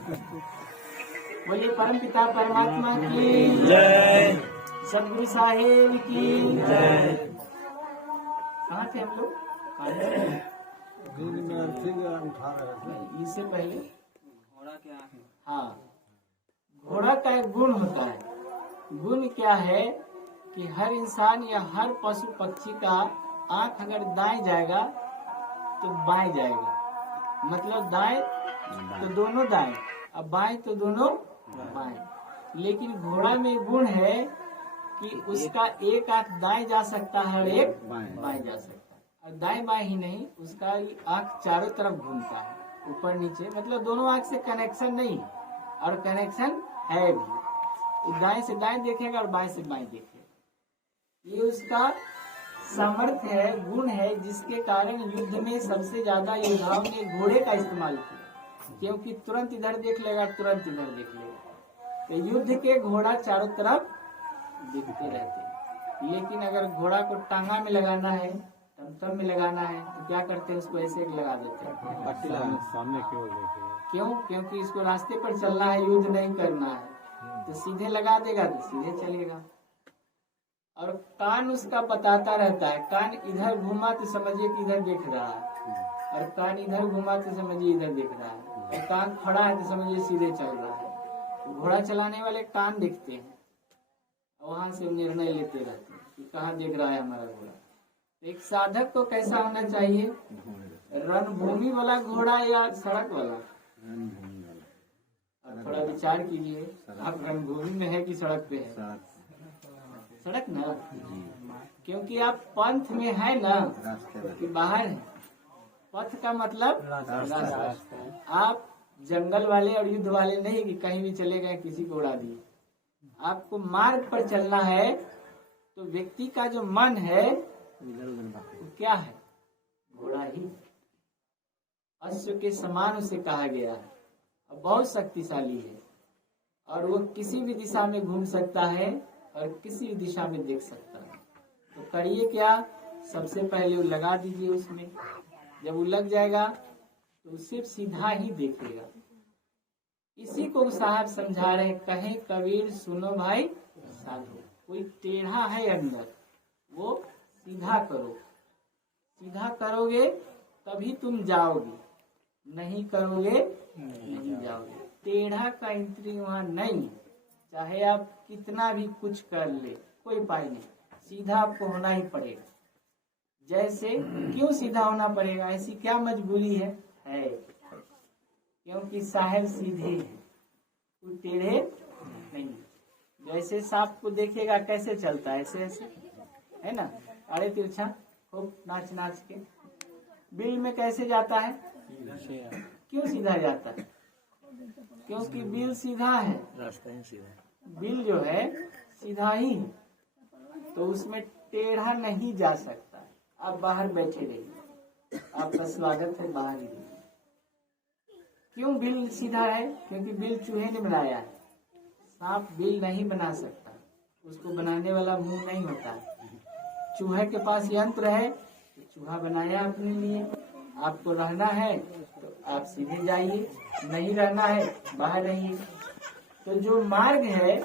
बोलिए परम पिता परमात्मा की जय, सदगुरु साहेब की जय। कहाँ थे हम लोग? इससे पहले घोड़ा क्या है? हाँ, घोड़ा का एक गुण होता है। गुण क्या है कि हर इंसान या हर पशु पक्षी का आंख अगर दाएं जाएगा तो बाएं जाएगा, मतलब दाएं तो दोनों दाएं, अब बाएं तो दोनों बाएं। लेकिन घोड़ा में गुण है कि उसका एक आंख दाएं जा सकता है और एक बाएं जा सकता है, और दाएं बाएं ही नहीं, उसका आंख चारों तरफ घूमता है, ऊपर नीचे, मतलब दोनों आंख से कनेक्शन नहीं और कनेक्शन है भी। दाएं से दाएं देखेगा और बाएं से बाएं देखेगा। ये उसका सामर्थ्य है, गुण है, जिसके कारण युद्ध में सबसे ज्यादा योद्धाओं ने घोड़े का इस्तेमाल किया, क्योंकि तुरंत इधर देख लेगा, तुरंत इधर देख लेगा। तो युद्ध के घोड़ा चारों तरफ दिखते रहते हैं। लेकिन अगर घोड़ा को टांगा में लगाना है, टमटम में लगाना है, तो क्या करते हैं? उसको ऐसे लगा देते हैं सामने की ओर देखेगा। क्यों? क्योंकि इसको रास्ते पर चलना है, युद्ध नहीं करना है, तो सीधे लगा देगा तो सीधे चलेगा। और कान उसका बताता रहता है, कान इधर घुमा तो समझिए कि इधर देख रहा है, और कान इधर घुमा तो समझिए इधर देख रहा है, और कान खड़ा है तो समझिए सीधे चल रहा है। घोड़ा चलाने वाले कान देखते हैं, वहां से निर्णय लेते रहते हैं कि कहाँ देख रहा है हमारा घोड़ा। एक साधक को कैसा होना चाहिए? रणभूमि वाला घोड़ा या सड़क वाला? अब थोड़ा विचार कीजिए, आप रणभूमि में है कि सड़क पे है? सड़क ना, क्योंकि आप पंथ में है ना कि बाहर है। पथ का मतलब रास्ता। आप जंगल वाले और युद्ध वाले नहीं कि कहीं भी चले गए किसी को उड़ा दिए। आपको मार्ग पर चलना है, तो व्यक्ति का जो मन है वो क्या है? घोड़ा ही। अश्व के समान उसे कहा गया है, और बहुत शक्तिशाली है, और वो किसी भी दिशा में घूम सकता है और किसी भी दिशा में देख सकता है। तो करिए क्या? सबसे पहले वो लगा दीजिए उसमें। जब वो लग जाएगा तो सिर्फ सीधा ही देखेगा। इसी को साहब समझा रहे, कहे कबीर सुनो भाई साधो। कोई टेढ़ा है अंदर, वो सीधा करो। सीधा करोगे तभी तुम जाओगे, नहीं करोगे नहीं जाओगे। टेढ़ा का एंट्री वहाँ नहीं, चाहे आप कितना भी कुछ कर ले कोई उपाय नहीं, सीधा आपको होना ही पड़ेगा। जैसे क्यों सीधा होना पड़ेगा? ऐसी क्या मजबूरी है? क्योंकि साहेब सीधे हैं, कोई टेढ़े नहीं। जैसे सांप को देखेगा कैसे चलता है, ऐसे ऐसे, है ना? अरे तिरछा खूब नाच नाच के। बिल में कैसे जाता है? क्यों सीधा जाता है? क्योंकि बिल सीधा है, रास्ता ही सीधा। बिल जो है सीधा ही है, तो उसमें टेढ़ा नहीं जा सकता। आप बाहर बैठे रहिए, आपका स्वागत है, बाहर ही रहिए। क्यों बिल सीधा है? क्योंकि बिल चूहे ने बनाया है। सांप बिल नहीं बना सकता, उसको बनाने वाला मुंह नहीं होता है। चूहे के पास यंत्र है, तो चूहा बनाया अपने लिए। आपको रहना है तो आप सीधे जाइए, नहीं रहना है बाहर रहिए। तो जो मार्ग है,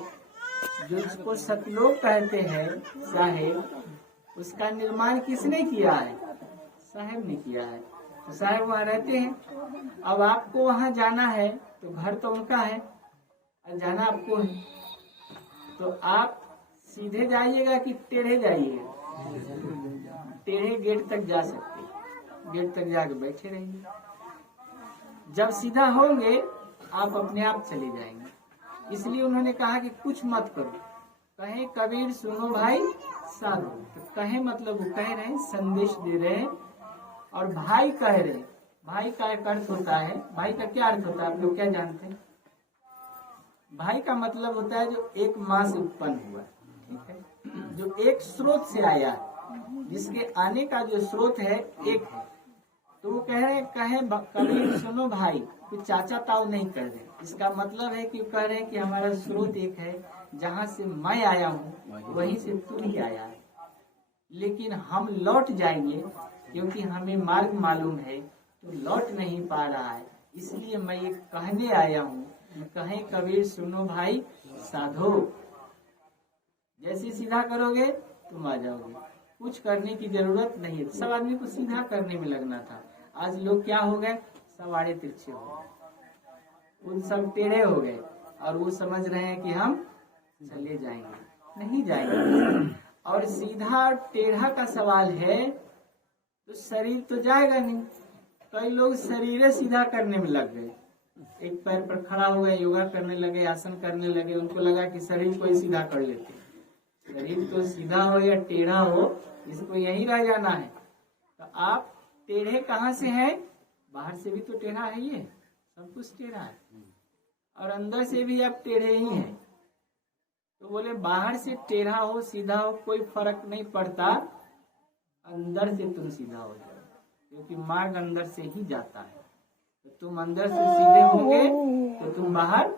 जो इसको सतलोक कहते हैं साहेब, उसका निर्माण किसने किया है? साहेब ने किया है। तो साहेब वहाँ रहते हैं। अब आपको वहाँ जाना है तो घर तो उनका है और जाना आपको है, तो आप सीधे जाइएगा कि टेढ़े जाइएगा? टेढ़े गेट तक जा सकते, गेट तक जाके बैठे रहेंगे। जब सीधा होंगे आप अपने आप चले जाएंगे। इसलिए उन्होंने कहा कि कुछ मत करो। कहे कबीर सुनो भाई साधो। तो कहे मतलब वो कह रहे हैं, संदेश दे रहे हैं, और भाई कह रहे हैं। भाई का एक अर्थ होता है, भाई का क्या अर्थ होता है आप लोग क्या जानते हैं? भाई का मतलब होता है जो एक माँ से उत्पन्न हुआ, ठीक है, जो एक स्रोत से आया है, जिसके आने का जो स्रोत है एक है। तो वो कह रहे हैं, कहे कबीर सुनो भाई, तो चाचा ताऊ नहीं कह रहे। इसका मतलब है कि कह रहे हैं कि हमारा स्रोत एक है, जहाँ से मैं आया हूँ वहीं से तू भी आया है। लेकिन हम लौट जाएंगे, क्योंकि हमें मार्ग मालूम है, तो लौट नहीं पा रहा है, इसलिए मैं ये कहने आया हूँ, कहे कबीर सुनो भाई साधो, जैसे सीधा करोगे तुम आ जाओगे, कुछ करने की जरूरत नहीं है। सब आदमी को सीधा करने में लगना था, आज लोग क्या हो गए, सब आड़े तिरछे हो गए, उन सब टेढ़े हो गए और वो समझ रहे हैं कि हम चले जाएंगे, नहीं जाएंगे। और सीधा और टेढ़ा का सवाल है तो शरीर तो जाएगा नहीं। कई लोग शरीर सीधा करने में लग गए, एक पैर पर खड़ा हो गए, योगा करने लगे, आसन करने लगे, उनको लगा कि शरीर को ही सीधा कर लेते। शरीर तो सीधा हो या टेढ़ा हो, इसको यही रह जाना है। तो आप टेढ़े कहाँ से हैं? बाहर से भी तो टेढ़ा है, ये सब कुछ टेढ़ा है, और अंदर से भी आप टेढ़े ही हैं। तो बोले बाहर से टेढ़ा हो सीधा हो कोई फर्क नहीं पड़ता, अंदर से तुम सीधा हो जाओ, क्योंकि मार्ग अंदर से ही जाता है। तो तुम अंदर से सीधे होंगे तो तुम बाहर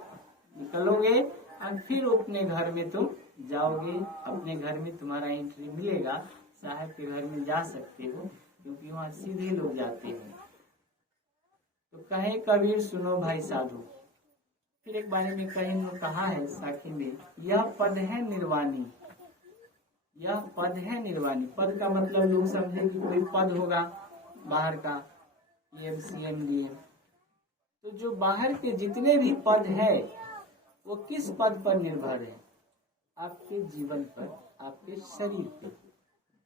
निकलोगे और फिर अपने घर में तुम जाओगे, अपने घर में तुम्हारा एंट्री मिलेगा, साहब के घर में जा सकते हो, क्योंकि वहाँ सीधे लोग जाते हैं। तो कहे कबीर सुनो भाई साधु। फिर एक बारे में कहीं कहा है साखी में, यह पद है निर्वाणी, यह पद है निर्वाणी। पद का मतलब लोग समझे कि कोई पद होगा बाहर का, PM CM DM। तो जो बाहर के जितने भी पद है वो किस पद पर निर्भर है? आपके जीवन पर, आपके शरीर पे।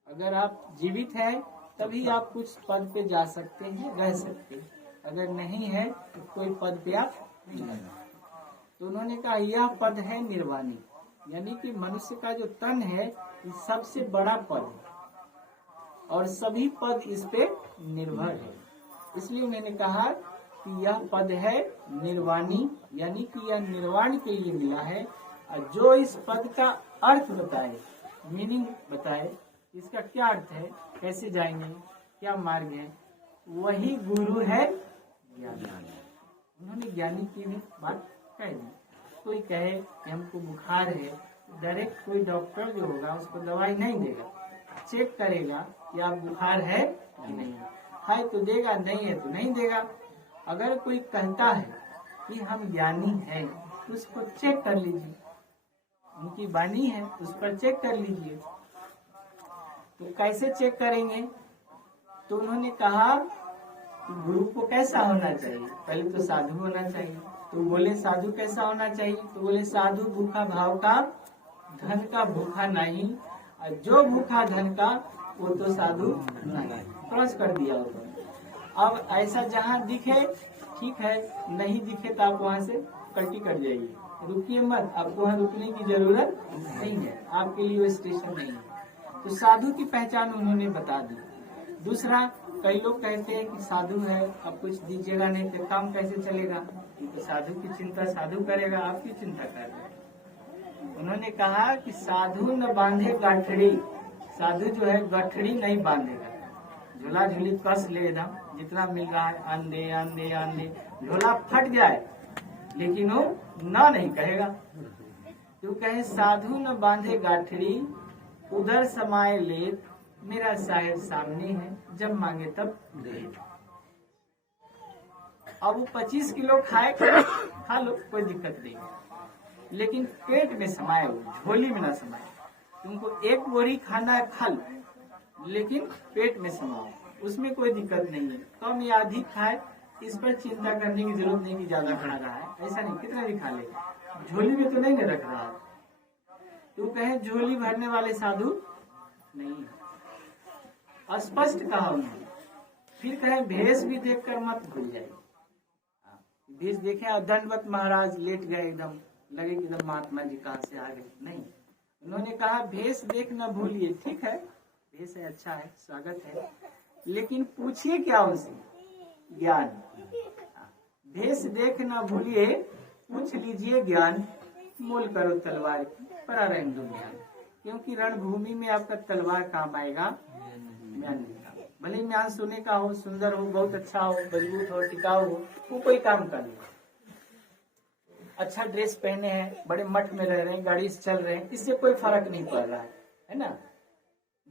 अगर आप जीवित हैं तभी आप कुछ पद पे जा सकते हैं, रह सकते हैं, अगर नहीं है तो कोई पद पे आप नहीं रह सकते। तो उन्होंने कहा यह पद है निर्वाणी, यानी कि मनुष्य का जो तन है ये सबसे बड़ा पद है और सभी पद इस पे निर्भर है। इसलिए मैंने कहा कि यह पद है निर्वाणी, यानी कि यह निर्वाण के लिए मिला है। और जो इस पद का अर्थ बताए, मीनिंग बताए, इसका क्या अर्थ है, कैसे जाएंगे, क्या मार्ग है, वही गुरु है ज्ञानी। उन्होंने ज्ञानी की भी बात कह दी। कोई कहे कि हमको बुखार है, डायरेक्ट कोई डॉक्टर जो होगा उसको दवाई नहीं देगा, चेक करेगा कि आप बुखार है कि नहीं है तो देगा, नहीं है तो नहीं देगा। अगर कोई कहता है कि हम ज्ञानी हैं तो उसको चेक कर लीजिए, उनकी वाणी है उस पर चेक कर लीजिए। तो कैसे चेक करेंगे? तो उन्होंने कहा गुरु को कैसा होना चाहिए, पहले तो साधु होना चाहिए। तो बोले साधु कैसा होना चाहिए? तो बोले साधु भूखा भाव का, धन का भूखा नहीं, और जो भूखा धन का वो तो साधु नहीं। क्रॉस कर दिया उन्होंने। अब ऐसा जहाँ दिखे ठीक है, नहीं दिखे तो आप वहाँ से कटी कट जाइए, रुकिए मत, आपको वहाँ रुकने की जरूरत नहीं है, आपके लिए वो स्टेशन नहीं है। तो साधु की पहचान उन्होंने बता दी। दूसरा, कई लोग कहते हैं कि साधु है, अब कुछ दीजिएगा नहीं तो काम कैसे चलेगा, तो साधु की चिंता साधु करेगा, आपकी चिंता कर रहे हैं। उन्होंने कहा कि साधु न बांधे गाठड़ी, साधु जो है गठड़ी नहीं बांधेगा, झोला झोली कस ले एकदम, जितना मिल रहा है आन दे आन दे आन दे, झोला फट जाए लेकिन वो ना नहीं कहेगा। तो कहे साधु न बांधे गाठड़ी, उधर समाये ले, मेरा साहेब सामने है, जब मांगे तब दे। अब वो 25 किलो खाए खा लो, कोई दिक्कत नहीं, लेकिन पेट में समाये, झोली में ना समाये। तुमको एक बोरी खाना है खा लो, लेकिन पेट में समाओ, उसमें कोई दिक्कत नहीं है। कम या अधिक खाए इस पर चिंता करने की जरूरत नहीं कि ज्यादा खा रहा है, ऐसा नहीं, कितना भी खा ले, झोली में तो नहीं रख रहा है। तो कहे झोली भरने वाले साधु नहीं है, स्पष्ट कहा उन्होंने। फिर कहे भेष भी देखकर मत भूल जाए, भेष देखे और दंडवत महाराज लेट गए, एकदम लगे कि एकदम महात्मा जी कहाँ से आ गए, नहीं। उन्होंने कहा भेष देख न भूलिए, ठीक है भेष है, अच्छा है, स्वागत है, लेकिन पूछिए क्या उनसे, ज्ञान। भेष देख न भूलिए, पूछ लीजिए ज्ञान, मोल करो तलवार की, परा रहें दुनिया, क्योंकि रणभूमि में आपका तलवार काम आएगा, म्यान नहीं काम। भले म्यान सोने का हो, सुंदर हो, बहुत अच्छा हो, मजबूत हो, टिकाऊ हो, वो कोई काम कर ले। अच्छा ड्रेस पहने हैं, बड़े मठ में रह रहे हैं, गाड़ी से चल रहे हैं, इससे कोई फर्क नहीं पड़ रहा है ना।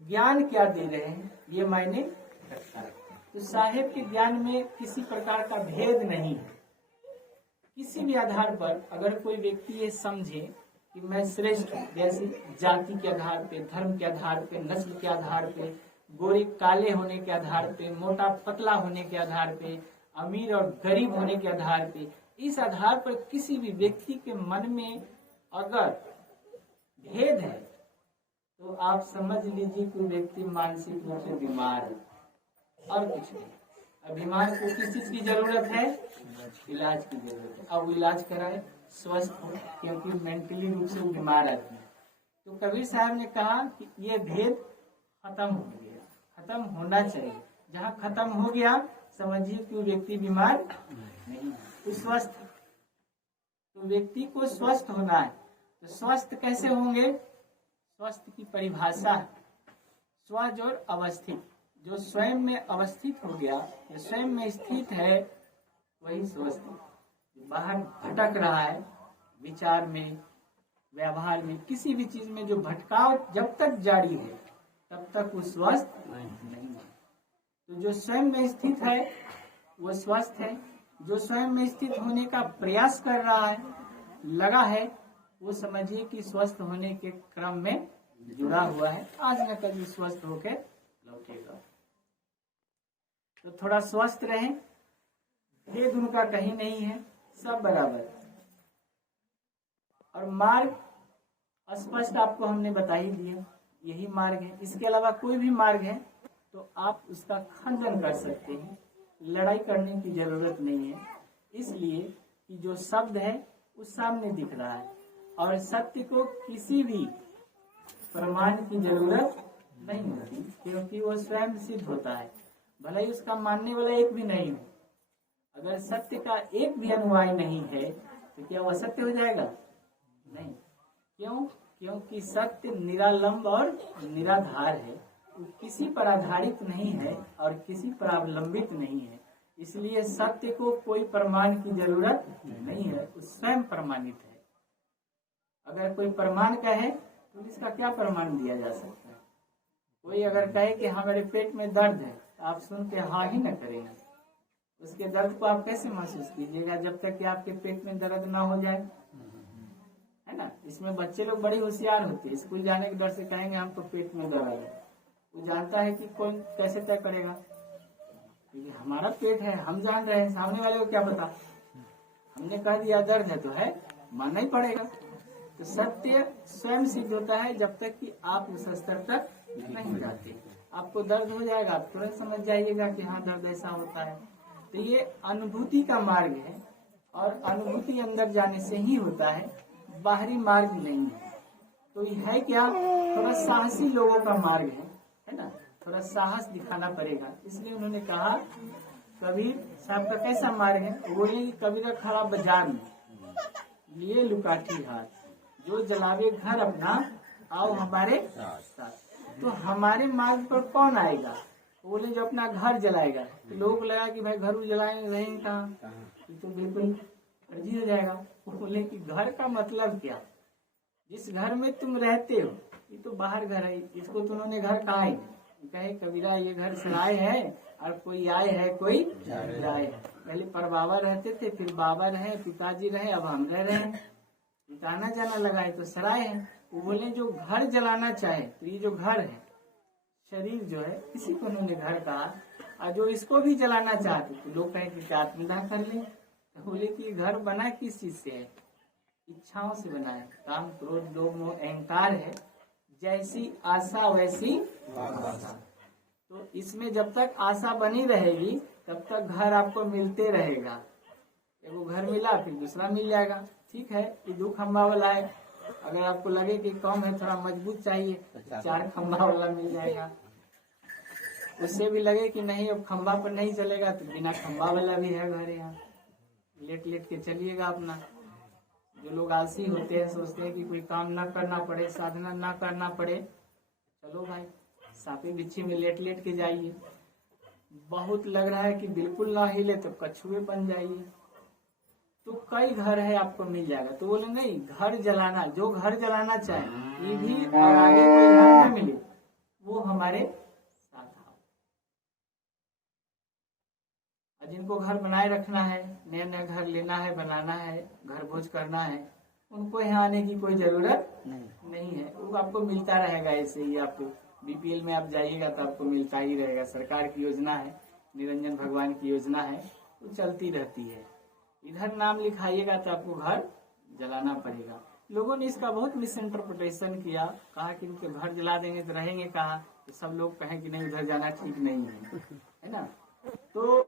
ज्ञान क्या दे रहे हैं ये मायने रखता है। तो साहेब के ज्ञान में किसी प्रकार का भेद नहीं है। किसी भी आधार पर अगर कोई व्यक्ति ये समझे कि मैं श्रेष्ठ हूँ, जैसे जाति के आधार पे, धर्म के आधार पे, नस्ल के आधार पे, गोरे काले होने के आधार पे, मोटा पतला होने के आधार पे, अमीर और गरीब होने के आधार पे, इस आधार पर किसी भी व्यक्ति के मन में अगर भेद है तो आप समझ लीजिए कि व्यक्ति मानसिक रूप से बीमार है और कुछ नहीं। अब बीमार को किस चीज की जरूरत है? इलाज की जरूरत है। अब इलाज कराए, स्वस्थ हो, क्योंकि मेंटली रूप से बीमार आदमी है। तो कबीर साहब ने कहा कि ये भेद खत्म हो गया, खत्म होना चाहिए। जहाँ खत्म हो गया समझिए कि वो व्यक्ति बीमार नहीं, तो स्वस्थ। तो व्यक्ति को स्वस्थ होना है, तो स्वस्थ कैसे होंगे? स्वस्थ की परिभाषा है स्वज और अवस्थित। जो स्वयं में अवस्थित हो गया, जो स्वयं में स्थित है, वही स्वस्थ है। बाहर भटक रहा है, विचार में, व्यवहार में, किसी भी चीज में जो भटकाव जब तक जारी है तब तक वो स्वस्थ नहीं है। तो जो स्वयं में स्थित है वो स्वस्थ है। जो स्वयं में स्थित होने का प्रयास कर रहा है, लगा है, वो समझिए कि स्वस्थ होने के क्रम में जुड़ा हुआ है। आज न कभी स्वस्थ होकर लौटेगा। तो थोड़ा स्वस्थ रहें, भेद उनका कहीं नहीं है, सब बराबर। और मार्ग स्पष्ट आपको हमने बता ही दिया, यही मार्ग है। इसके अलावा कोई भी मार्ग है तो आप उसका खंडन कर सकते हैं, लड़ाई करने की जरूरत नहीं है। इसलिए कि जो शब्द है वो सामने दिख रहा है और सत्य को किसी भी प्रमाण की जरूरत नहीं होती, क्योंकि वो स्वयं सिद्ध होता है। भले ही उसका मानने वाला एक भी नहीं हो, अगर सत्य का एक भी अनुयायी नहीं है तो क्या वह सत्य हो जाएगा? नहीं। क्यों? क्योंकि सत्य निरालंब और निराधार है, वो किसी पर आधारित नहीं है और किसी पर अवलंबित नहीं है। इसलिए सत्य को कोई प्रमाण की जरूरत नहीं है, वो स्वयं प्रमाणित है। अगर कोई प्रमाण कहे तो इसका क्या प्रमाण दिया जा सकता है? कोई अगर कहे कि हमारे पेट में दर्द है, तो आप सुन के हाँ ही न करेंगे। उसके दर्द को आप कैसे महसूस कीजिएगा जब तक कि आपके पेट में दर्द ना हो जाए, है ना? इसमें बच्चे लोग बड़ी होशियार होते हैं, स्कूल जाने के डर से कहेंगे हमको पेट में दर्द है। वो जानता है कि कौन कैसे तय करेगा, क्योंकि हमारा पेट है, हम जान रहे हैं, सामने वाले को क्या पता। हमने कह दिया दर्द है तो है, मानना ही पड़ेगा। तो सत्य स्वयं सिद्ध होता है जब तक कि आप उस स्तर तक नहीं जाते। आपको दर्द हो जाएगा, आप तुरंत समझ जाइएगा कि हाँ दर्द ऐसा होता है। तो ये अनुभूति का मार्ग है और अनुभूति अंदर जाने से ही होता है, बाहरी मार्ग नहीं है। तो ये है क्या? थोड़ा साहसी लोगों का मार्ग है ना? थोड़ा साहस दिखाना पड़ेगा। इसलिए उन्होंने कहा कबीर साहब का कैसा मार्ग है? बोले कबीर खड़ा बाजार में लिए लुकाठी हाथ, जो जलावे घर अपना आओ हमारे साथ। तो हमारे मार्ग पर कौन आएगा? बोले जो अपना घर जलाएगा। तो लोग लगा कि भाई घर जलाएंगे, रहेंगे कहाँ? तो बिल्कुल फर्जी हो जाएगा। बोले कि घर का मतलब क्या? जिस घर में तुम रहते हो ये तो बाहर घर है, इसको तो उन्होंने घर कहा ही। कहे कबीरा ये घर सराय है और कोई आए है कोई जाए है। पहले परबाबा रहते थे, फिर बाबा रहे, पिताजी रहे, अब हम रह रहे हैं। आना जाना लगा है तो सराय है। वो बोले जो घर जलाना चाहे तो ये जो घर है, शरीर जो है, इसी को उन्होंने घर कहा। और जो इसको भी जलाना चाहते तो लोग कहे कि आत्मदाह कर ले। तो बोले कि घर बना किस चीज से है? इच्छाओं से बना है। काम, क्रोध, लोभ, मोह, अहंकार है। जैसी आशा वैसी आशा। तो इसमें जब तक आशा बनी रहेगी तब तक घर आपको मिलते रहेगा। एगो घर मिला फिर दूसरा मिल जाएगा, ठीक है। ये 2 खंभा वाला है, अगर आपको लगे कि कम है, थोड़ा मजबूत चाहिए, 4 खंभा वाला मिल जाएगा। उससे भी लगे कि नहीं अब खंभा पर नहीं चलेगा तो बिना खंभा वाला भी है घर। यहाँ लेट लेट के चलिएगा अपना। जो लोग आलसी होते हैं, सोचते हैं कि कोई काम ना करना पड़े, साधना ना करना पड़े, चलो भाई सापे बिच्छी में लेट लेट के जाइए। बहुत लग रहा है कि बिल्कुल ना हिले तो कछुए बन जाइए। तो कई घर है, आपको मिल जाएगा। तो बोले नहीं, घर जलाना, जो घर जलाना चाहे ये भी और आगे कोई घर न मिले वो हमारे जिनको घर बनाए रखना है, नया नया घर लेना है, बनाना है, घर भोज करना है, उनको यहाँ आने की कोई जरूरत नहीं है। वो आपको मिलता रहेगा ऐसे ही। आपको बीपीएल में आप जाइएगा तो आपको मिलता ही रहेगा। सरकार की योजना है, निरंजन भगवान की योजना है, वो चलती रहती है। इधर नाम लिखाइएगा तो आपको घर जलाना पड़ेगा। लोगों ने इसका बहुत मिस इंटरप्रिटेशन किया, कहा कि इनके घर जला देंगे तो रहेंगे कहाँ। तो सब लोग कहें कि नहीं, उधर जाना ठीक नहीं है ना। तो